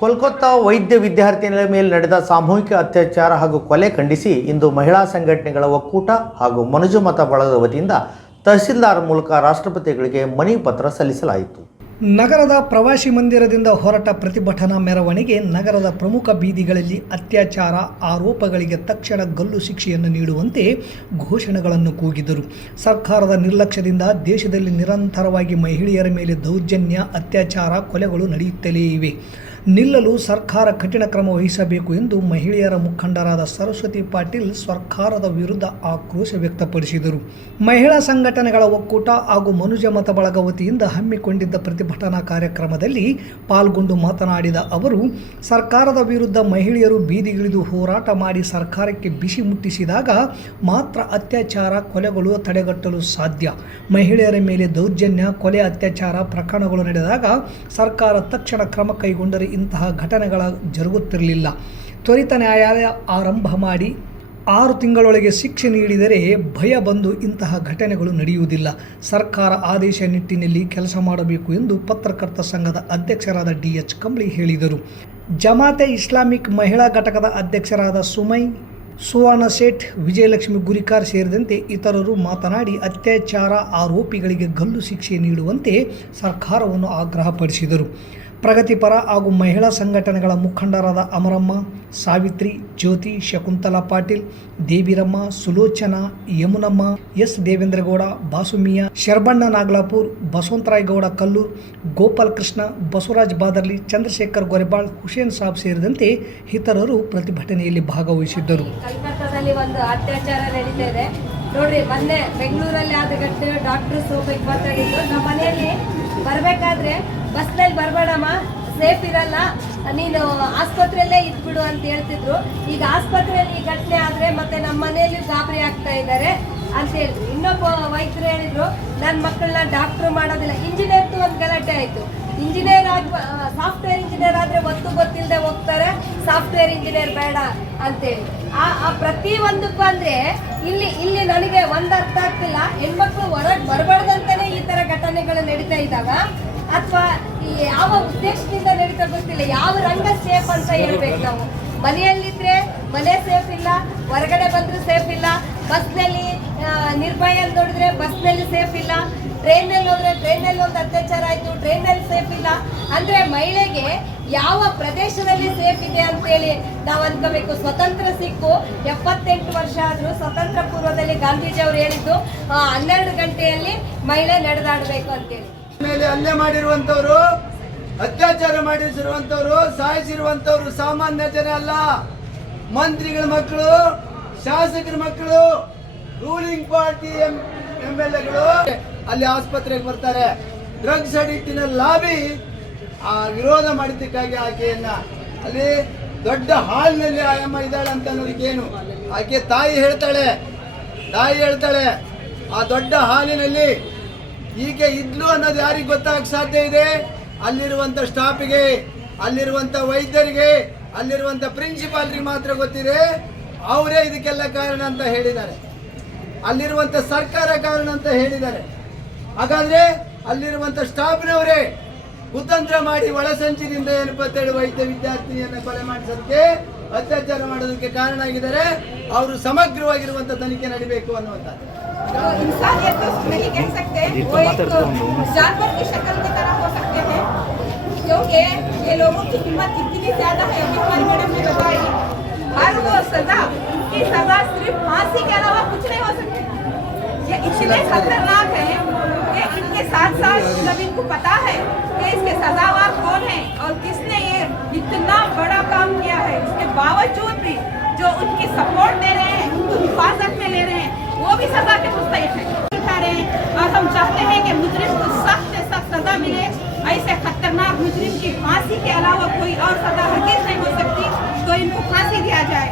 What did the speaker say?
ಕೋಲ್ಕತ್ತಾ ವೈದ್ಯ ವಿದ್ಯಾರ್ಥಿನಿಯ ಮೇಲೆ ನಡೆದ ಸಾಮೂಹಿಕ ಅತ್ಯಾಚಾರ ಹಾಗೂ ಕೊಲೆ ಖಂಡಿಸಿ ಇಂದು ಮಹಿಳಾ ಸಂಘಟನೆಗಳ ಒಕ್ಕೂಟ ಹಾಗೂ ಮನುಜಮತ ಬಳಗದ ವತಿಯಿಂದ ತಹಸೀಲ್ದಾರ್ ಮೂಲಕ ರಾಷ್ಟ್ರಪತಿಗಳಿಗೆ ಮನವಿ ಪತ್ರ ಸಲ್ಲಿಸಲಾಯಿತು. ನಗರದ ಪ್ರವಾಸಿ ಮಂದಿರದಿಂದ ಹೊರಟ ಪ್ರತಿಭಟನಾ ಮೆರವಣಿಗೆ ನಗರದ ಪ್ರಮುಖ ಬೀದಿಗಳಲ್ಲಿ ಅತ್ಯಾಚಾರ ಆರೋಪಗಳಿಗೆ ತಕ್ಷಣ ಗಲ್ಲು ಶಿಕ್ಷೆಯನ್ನು ನೀಡುವಂತೆ ಘೋಷಣೆಗಳನ್ನು ಕೂಗಿದರು. ಸರ್ಕಾರದ ನಿರ್ಲಕ್ಷ್ಯದಿಂದ ದೇಶದಲ್ಲಿ ನಿರಂತರವಾಗಿ ಮಹಿಳೆಯರ ಮೇಲೆ ದೌರ್ಜನ್ಯ, ಅತ್ಯಾಚಾರ, ಕೊಲೆಗಳು ನಡೆಯುತ್ತಲೇ ಇವೆ. ನಿಲ್ಲಲು ಸರ್ಕಾರ ಕಠಿಣ ಕ್ರಮ ವಹಿಸಬೇಕು ಎಂದು ಮಹಿಳೆಯರ ಮುಖಂಡರಾದ ಸರಸ್ವತಿ ಪಾಟೀಲ್ ಸರ್ಕಾರದ ವಿರುದ್ಧ ಆಕ್ರೋಶ ವ್ಯಕ್ತಪಡಿಸಿದರು. ಮಹಿಳಾ ಸಂಘಟನೆಗಳ ಒಕ್ಕೂಟ ಹಾಗೂ ಮನುಜಮತ ಬಳಗ ವತಿಯಿಂದ ಹಮ್ಮಿಕೊಂಡಿದ್ದ ಪ್ರತಿಭಟನಾ ಕಾರ್ಯಕ್ರಮದಲ್ಲಿ ಪಾಲ್ಗೊಂಡು ಮಾತನಾಡಿದ ಅವರು, ಸರ್ಕಾರದ ವಿರುದ್ಧ ಮಹಿಳೆಯರು ಬೀದಿಗಿಳಿದು ಹೋರಾಟ ಮಾಡಿ ಸರ್ಕಾರಕ್ಕೆ ಬಿಸಿ ಮುಟ್ಟಿಸಿದಾಗ ಮಾತ್ರ ಅತ್ಯಾಚಾರ, ಕೊಲೆಗಳು ತಡೆಗಟ್ಟಲು ಸಾಧ್ಯ. ಮಹಿಳೆಯರ ಮೇಲೆ ದೌರ್ಜನ್ಯ, ಕೊಲೆ, ಅತ್ಯಾಚಾರ ಪ್ರಕರಣಗಳು ನಡೆದಾಗ ಸರ್ಕಾರ ತಕ್ಷಣ ಕ್ರಮ ಕೈಗೊಂಡರೆ ಇಂತಹ ಘಟನೆಗಳ ಜರುಗುತ್ತಿರಲಿಲ್ಲ. ತ್ವರಿತ ನ್ಯಾಯಾಲಯ ಆರಂಭ ಮಾಡಿ 6 ತಿಂಗಳೊಳಗೆ ಶಿಕ್ಷೆ ನೀಡಿದರೆ ಭಯ ಬಂದು ಇಂತಹ ಘಟನೆಗಳು ನಡೆಯುವುದಿಲ್ಲ. ಸರ್ಕಾರ ಆದೇಶ ನಿಟ್ಟಿನಲ್ಲಿ ಕೆಲಸ ಮಾಡಬೇಕು ಎಂದು ಪತ್ರಕರ್ತ ಸಂಘದ ಅಧ್ಯಕ್ಷರಾದ DH ಕಂಬಳಿ ಹೇಳಿದರು. ಜಮಾತೆ ಇಸ್ಲಾಮಿಕ್ ಮಹಿಳಾ ಘಟಕದ ಅಧ್ಯಕ್ಷರಾದ ಸುಮೈ, ಸುವರ್ಣ ಸೇಠ್, ವಿಜಯಲಕ್ಷ್ಮಿ ಗುರಿಕಾರ್ ಸೇರಿದಂತೆ ಇತರರು ಮಾತನಾಡಿ ಅತ್ಯಾಚಾರ ಆರೋಪಿಗಳಿಗೆ ಗಲ್ಲು ಶಿಕ್ಷೆ ನೀಡುವಂತೆ ಸರ್ಕಾರವನ್ನು ಆಗ್ರಹಪಡಿಸಿದರು. ಪ್ರಗತಿಪರ ಹಾಗೂ ಮಹಿಳಾ ಸಂಘಟನೆಗಳ ಮುಖಂಡರಾದ ಅಮರಮ್ಮ, ಸಾವಿತ್ರಿ, ಜ್ಯೋತಿ, ಶಕುಂತಲಾ ಪಾಟೀಲ್, ದೇವಿರಮ್ಮ, ಸುಲೋಚನಾ, ಯಮುನಮ್ಮ, ಎಸ್ ದೇವೇಂದ್ರಗೌಡ, ಬಾಸುಮಿಯ, ಶರ್ಬಣ್ಣ ನಾಗಲಾಪುರ್, ಬಸವಂತರಾಯ ಗೌಡ ಕಲ್ಲೂರ್, ಗೋಪಾಲ್ ಕೃಷ್ಣ, ಬಸವರಾಜ್ ಬಾದರ್ಲಿ, ಚಂದ್ರಶೇಖರ್ ಗೊರೆಬಾಳ್, ಹುಸೇನ್ ಸಾಬ್ ಸೇರಿದಂತೆ ಇತರರು ಪ್ರತಿಭಟನೆಯಲ್ಲಿ ಭಾಗವಹಿಸಿದ್ದರು. ಕಲ್ಕತ್ತಾದಲ್ಲಿ ಒಂದು ಅತ್ಯಾಚಾರ ನಡೀತಾ ಇದೆ ನೋಡ್ರಿ. ಮೊನ್ನೆ ಬೆಂಗಳೂರಲ್ಲಿ ಆದ ಘಟನೆ ಡಾಕ್ಟರ್ ಸೋಫಿಗೆ ಮಾತಾಡಿದ್ದು, ನಮ್ಮ ಮನೆಯಲ್ಲಿ ಬರಬೇಕಾದ್ರೆ ಬಸ್ನಲ್ಲಿ ಬರಬೇಡಮ್ಮ, ಸೇಫ್ ಇರಲ್ಲ, ನೀನು ಆಸ್ಪತ್ರೆಯಲ್ಲೇ ಇದ್ಬಿಡು ಅಂತ ಹೇಳ್ತಿದ್ರು. ಈಗ ಆಸ್ಪತ್ರೆಯಲ್ಲಿ ಈ ಘಟನೆ ಆದರೆ ಮತ್ತೆ ನಮ್ಮ ಮನೆಯಲ್ಲಿ ಗಾಬರಿ ಆಗ್ತಾ ಇದ್ದಾರೆ ಅಂತ ಹೇಳಿದ್ರು. ಇನ್ನೊಬ್ಬ ವೈದ್ಯರು ಹೇಳಿದ್ರು, ನನ್ನ ಮಕ್ಕಳನ್ನ ಡಾಕ್ಟ್ರು ಮಾಡೋದಿಲ್ಲ. ಇಂಜಿನಿಯರ್ದು ಒಂದು ಗಲಾಟೆ ಆಯಿತು. ಇಂಜಿನಿಯರ್ ಆಗಿ ಸಾಫ್ಟ್ವೇರ್ ಇಂಜಿನಿಯರ್ ಆದರೆ ಗೊತ್ತಿಲ್ಲದೆ ಹೋಗ್ತಾರೆ, ಸಾಫ್ಟ್ವೇರ್ ಇಂಜಿನಿಯರ್ ಬೇಡ ಅಂತೇಳಿ. ಆ ಪ್ರತಿ ಒಂದಕ್ಕೂ ಅಂದರೆ ಇಲ್ಲಿ ನನಗೆ ಒಂದು ಅರ್ಥ ಆಗ್ತಿಲ್ಲ, ಹೆಣ್ಮಕ್ಳು ಹೊರಗೆ ಬರಬಾರ್ದಂತಾನೆ ಈ ಥರ ಘಟನೆಗಳು ನಡೀತಾ ಇದ್ದಾಗ ಅಥವಾ ಯಾವ ಉದ್ದೇಶದಿಂದ ನಡೀತಾ ಗೊತ್ತಿಲ್ಲ. ಯಾವ ರಂಗ ಸೇಫ್ ಅಂತ ಹೇಳ್ಬೇಕು ನಾವು. ಮನೆಯಲ್ಲಿದ್ರೆ ಮನೆ ಸೇಫ್ ಇಲ್ಲ, ಹೊರಗಡೆ ಬಂದರೂ ಸೇಫ್ ಇಲ್ಲ, ಬಸ್ನಲ್ಲಿ ನಿರ್ಭಯ ಅಂತ ನೋಡಿದ್ರೆ ಬಸ್ನಲ್ಲಿ ಸೇಫ್ ಇಲ್ಲ, ಟ್ರೈನಲ್ಲಿ ಹೋದ್ರೆ ಟ್ರೈನಲ್ಲಿ ಒಂದು ಅತ್ಯಾಚಾರ ಆಯಿತು, ಟ್ರೈನಲ್ಲಿ ಸೇಫ್ ಇಲ್ಲ. ಅಂದರೆ ಮಹಿಳೆಗೆ ಯಾವ ಪ್ರದೇಶದಲ್ಲಿ ಸೇಫ್ ಇದೆ ಅಂತೇಳಿ ನಾವು ಅನ್ಕೋಬೇಕು. ಸ್ವತಂತ್ರ ಸಿಕ್ಕು 78 ವರ್ಷ ಆದರೂ ಸ್ವತಂತ್ರ ಪೂರ್ವದಲ್ಲಿ ಗಾಂಧೀಜಿ ಅವರು ಹೇಳಿದ್ದು 12 ಗಂಟೆಯಲ್ಲಿ ಮಹಿಳೆ ನಡೆದಾಡಬೇಕು ಅಂತೇಳಿ. ಮೇಲೆ ಹಲ್ಲೆ ಮಾಡಿರುವಂತವ್ರು, ಅತ್ಯಾಚಾರ ಮಾಡಿಸಿರುವಂತವ್ರು, ಸಾಯಿಸಿರುವಂತವ್ರು ಸಾಮಾನ್ಯ ಜನ ಅಲ್ಲ. ಮಂತ್ರಿಗಳ ಮಕ್ಕಳು, ಶಾಸಕರ ಮಕ್ಕಳು, ರೂಲಿಂಗ್ ಪಾರ್ಟಿ MLAಗಳು ಅಲ್ಲಿ ಆಸ್ಪತ್ರೆಗೆ ಬರ್ತಾರೆ. ಡ್ರಗ್ಸ್ ಅಡಿಕ್ಟಿನ ಲಾಬಿ ವಿರೋಧ ಮಾಡಿದ್ದಕ್ಕಾಗಿ ಆಕೆಯನ್ನ ಅಲ್ಲಿ ದೊಡ್ಡ ಹಾಲ್ನಲ್ಲಿ ಆಯಮ್ಮ ಇದ್ದಾಳೆ ಅಂತ ಅನ್ನೋದಕ್ಕೇನು ಆಕೆ ತಾಯಿ ಹೇಳ್ತಾಳೆ, ಆ ದೊಡ್ಡ ಹಾಲಿನಲ್ಲಿ ಈಕೆ ಇದ್ಲು ಅನ್ನೋದು ಯಾರಿಗೆ ಗೊತ್ತಾಗಕ್ಕೆ ಸಾಧ್ಯ ಇದೆ? ಅಲ್ಲಿರುವಂಥ ಸ್ಟಾಫಿಗೆ, ಅಲ್ಲಿರುವಂಥ ವೈದ್ಯರಿಗೆ, ಅಲ್ಲಿರುವಂಥ ಪ್ರಿನ್ಸಿಪಾಲ್ರಿಗೆ ಮಾತ್ರ ಗೊತ್ತಿದೆ. ಅವರೇ ಇದಕ್ಕೆಲ್ಲ ಕಾರಣ ಅಂತ ಹೇಳಿದ್ದಾರೆ. ಅಲ್ಲಿರುವಂಥ ಸರ್ಕಾರ ಕಾರಣ ಅಂತ ಹೇಳಿದ್ದಾರೆ. ಹಾಗಾದರೆ ಅಲ್ಲಿರುವಂಥ ಸ್ಟಾಫ್ನವರೇ ಕುತಂತ್ರ ಮಾಡಿ ಒಳಸಂಚಿನಿಂದ 77 ವೈದ್ಯ ವಿದ್ಯಾರ್ಥಿನಿಯನ್ನು ಕೊಲೆ ಮಾಡಿಸೋದಕ್ಕೆ, ಅತ್ಯಾಚಾರ ಮಾಡೋದಕ್ಕೆ ಕಾರಣ ಆಗಿದ್ದಾರೆ. ಅವರು ಸಮಗ್ರವಾಗಿರುವಂಥ ತನಿಖೆ ನಡೀಬೇಕು ಅನ್ನುವಂಥದ್ದು. इंसानियत तो नहीं कह सकते, वो एक जानवर की शक्ल की तरह हो सकते हैं, क्योंकि ये लोगों की हिम्मत इतनी ज्यादा है। अभी हमारी मैडम ने बताई हर वो सजा, उनकी सजा सिर्फ फांसी के अलावा कुछ नहीं हो सकती। ये इतने खतरनाक है कि इनके साथ जब इनको पता है कि इसके सजावार कौन है और किसने ये इतना बड़ा काम किया है, उसके बावजूद भी जो उनकी सपोर्ट दे रहे हैं, उनको हिफाजत में ले रहे हैं, वो भी सजा के मुस्तहिक है उठा रहे हैं। और हम चाहते हैं कि मुजरिम को सख्त से सख्त सजा मिले। ऐसे खतरनाक मुजरिम की फांसी के अलावा कोई और सजा हरगिज़ नहीं हो सकती, तो इनको फांसी दिया जाए।